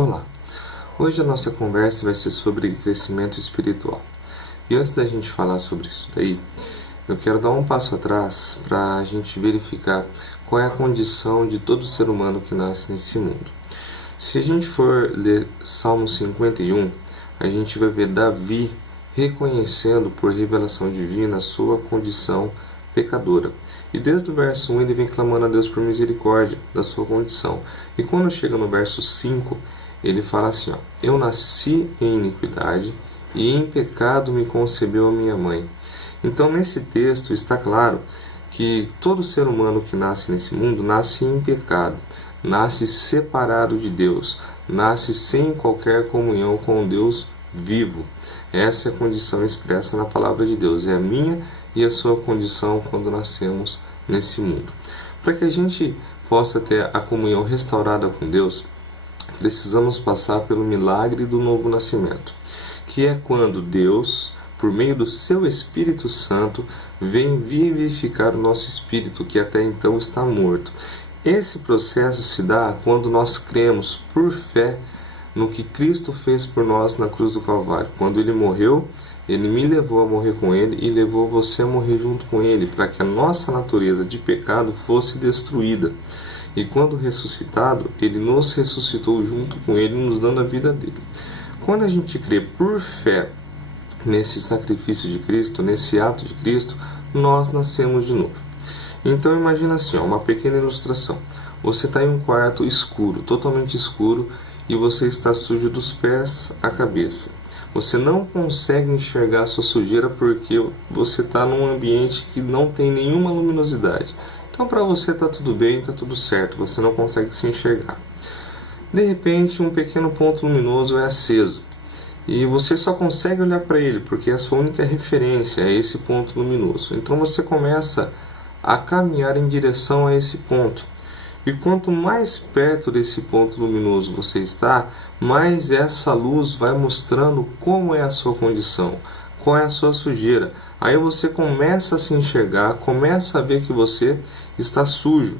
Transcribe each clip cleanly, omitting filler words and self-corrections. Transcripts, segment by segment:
Olá, hoje a nossa conversa vai ser sobre crescimento espiritual. E antes da gente falar sobre isso daí, eu quero dar um passo atrás para a gente verificar qual é a condição de todo ser humano que nasce nesse mundo. Se a gente for ler Salmo 51, a gente vai ver Davi reconhecendo por revelação divina a sua condição pecadora. E desde o verso 1 ele vem clamando a Deus por misericórdia da sua condição. E quando chega no verso 5, ele fala assim, eu nasci em iniquidade e em pecado me concebeu a minha mãe. Então nesse texto está claro que todo ser humano que nasce nesse mundo nasce em pecado, nasce separado de Deus, nasce sem qualquer comunhão com Deus vivo. Essa é a condição expressa na palavra de Deus, é a minha e a sua condição quando nascemos nesse mundo. Para que a gente possa ter a comunhão restaurada com Deus, precisamos passar pelo milagre do novo nascimento, que é quando Deus, por meio do seu Espírito Santo, vem vivificar o nosso espírito, que até então está morto. Esse processo se dá quando nós cremos por fé no que Cristo fez por nós na cruz do Calvário. Quando Ele morreu, Ele me levou a morrer com Ele e levou você a morrer junto com Ele, para que a nossa natureza de pecado fosse destruída. E quando ressuscitado, Ele nos ressuscitou junto com Ele, nos dando a vida dele. Quando a gente crê por fé nesse sacrifício de Cristo, nesse ato de Cristo, nós nascemos de novo. Então imagina assim, uma pequena ilustração. Você está em um quarto escuro, totalmente escuro, e você está sujo dos pés à cabeça. Você não consegue enxergar a sua sujeira porque você está num ambiente que não tem nenhuma luminosidade. Então para você está tudo bem, está tudo certo, você não consegue se enxergar. De repente um pequeno ponto luminoso é aceso e você só consegue olhar para ele porque a sua única referência é esse ponto luminoso. Então você começa a caminhar em direção a esse ponto. E quanto mais perto desse ponto luminoso você está, mais essa luz vai mostrando como é a sua condição, qual é a sua sujeira. Aí você começa a se enxergar, começa a ver que você está sujo,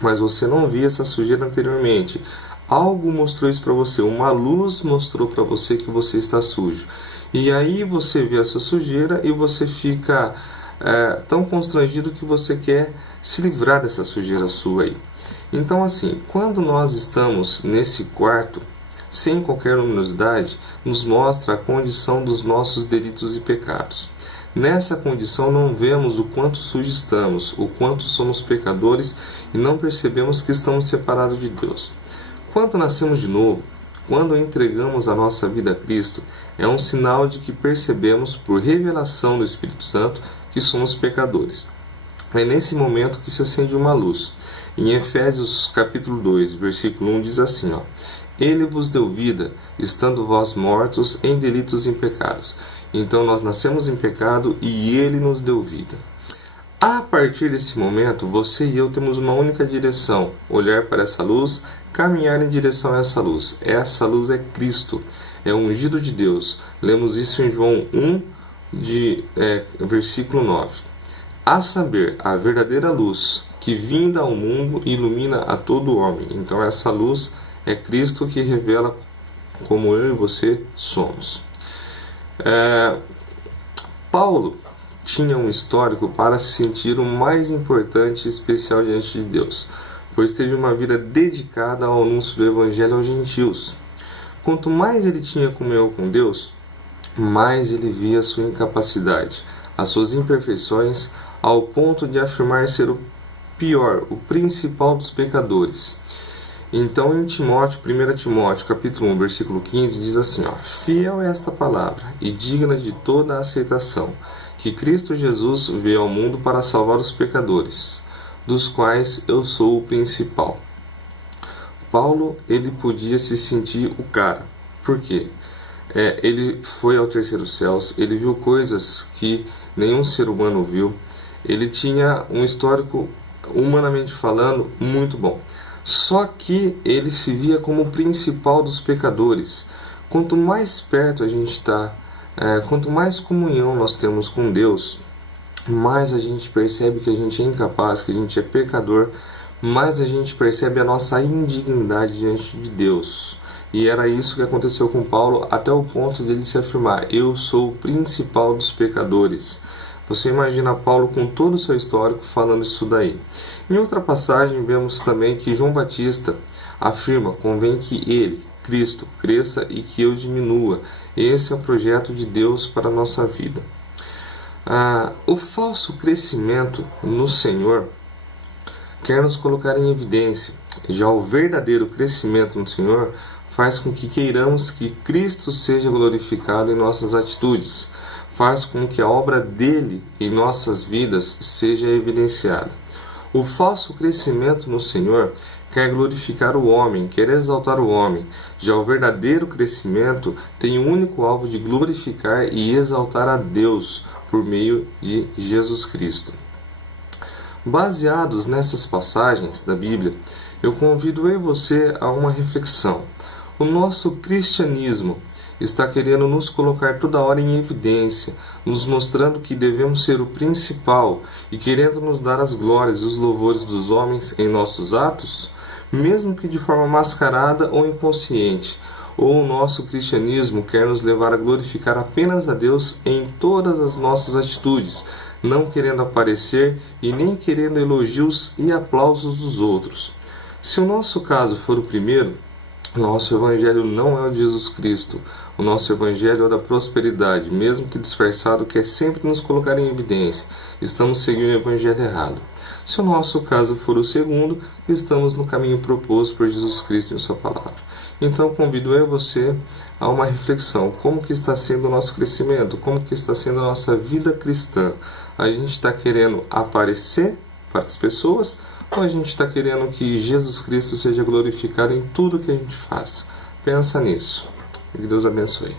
mas você não via essa sujeira anteriormente. Algo mostrou isso para você, uma luz mostrou para você que você está sujo. E aí você vê a sua sujeira e você fica tão constrangido que você quer se livrar dessa sujeira sua aí. Então assim, quando nós estamos nesse quarto, sem qualquer luminosidade, nos mostra a condição dos nossos delitos e pecados. Nessa condição não vemos o quanto sujos estamos, o quanto somos pecadores e não percebemos que estamos separados de Deus. Quando nascemos de novo, quando entregamos a nossa vida a Cristo, é um sinal de que percebemos por revelação do Espírito Santo que somos pecadores. É nesse momento que se acende uma luz. Em Efésios capítulo 2, versículo 1 diz assim, Ele vos deu vida, estando vós mortos em delitos e em pecados. Então nós nascemos em pecado e Ele nos deu vida. A partir desse momento, você e eu temos uma única direção, olhar para essa luz, caminhar em direção a essa luz. Essa luz é Cristo, é o ungido de Deus. Lemos isso em João 1, versículo 9. A saber, a verdadeira luz que vinda ao mundo ilumina a todo homem. Então essa luz é Cristo que revela como eu e você somos. Paulo tinha um histórico para se sentir o mais importante e especial diante de Deus, pois teve uma vida dedicada ao anúncio do Evangelho aos gentios. Quanto mais ele tinha comunhão com Deus, mais ele via a sua incapacidade, as suas imperfeições, ao ponto de afirmar ser o pior, o principal dos pecadores. Então em Timóteo, 1 Timóteo capítulo 1, versículo 15 diz assim, fiel é esta palavra e digna de toda a aceitação, que Cristo Jesus veio ao mundo para salvar os pecadores, dos quais eu sou o principal. Paulo, ele podia se sentir o cara. Por quê? Ele foi ao terceiro céu, ele viu coisas que nenhum ser humano viu, ele tinha um histórico, humanamente falando, muito bom. Só que ele se via como o principal dos pecadores. Quanto mais perto a gente está, quanto mais comunhão nós temos com Deus, mais a gente percebe que a gente é incapaz, que a gente é pecador, mais a gente percebe a nossa indignidade diante de Deus. E era isso que aconteceu com Paulo, até o ponto de ele se afirmar: eu sou o principal dos pecadores. Você imagina Paulo com todo o seu histórico falando isso daí. Em outra passagem vemos também que João Batista afirma: convém que ele, Cristo, cresça e que eu diminua. Esse é o projeto de Deus para a nossa vida. O falso crescimento no Senhor quer nos colocar em evidência. Já o verdadeiro crescimento no Senhor faz com que queiramos que Cristo seja glorificado em nossas atitudes, faz com que a obra dele em nossas vidas seja evidenciada. O falso crescimento no Senhor quer glorificar o homem, quer exaltar o homem. Já o verdadeiro crescimento tem o único alvo de glorificar e exaltar a Deus por meio de Jesus Cristo. Baseados nessas passagens da Bíblia, eu convido eu e você a uma reflexão. O nosso cristianismo está querendo nos colocar toda hora em evidência, nos mostrando que devemos ser o principal e querendo nos dar as glórias e os louvores dos homens em nossos atos, mesmo que de forma mascarada ou inconsciente. Ou o nosso cristianismo quer nos levar a glorificar apenas a Deus em todas as nossas atitudes, não querendo aparecer e nem querendo elogios e aplausos dos outros. Se o nosso caso for o primeiro, nosso evangelho não é o de Jesus Cristo. O nosso evangelho é o da prosperidade, mesmo que disfarçado, quer sempre nos colocar em evidência. Estamos seguindo o evangelho errado. Se o nosso caso for o segundo, estamos no caminho proposto por Jesus Cristo em sua palavra. Então convido eu e você a uma reflexão. Como que está sendo o nosso crescimento? Como que está sendo a nossa vida cristã? A gente está querendo aparecer para as pessoas ou a gente está querendo que Jesus Cristo seja glorificado em tudo que a gente faz? Pensa nisso. Que Deus abençoe.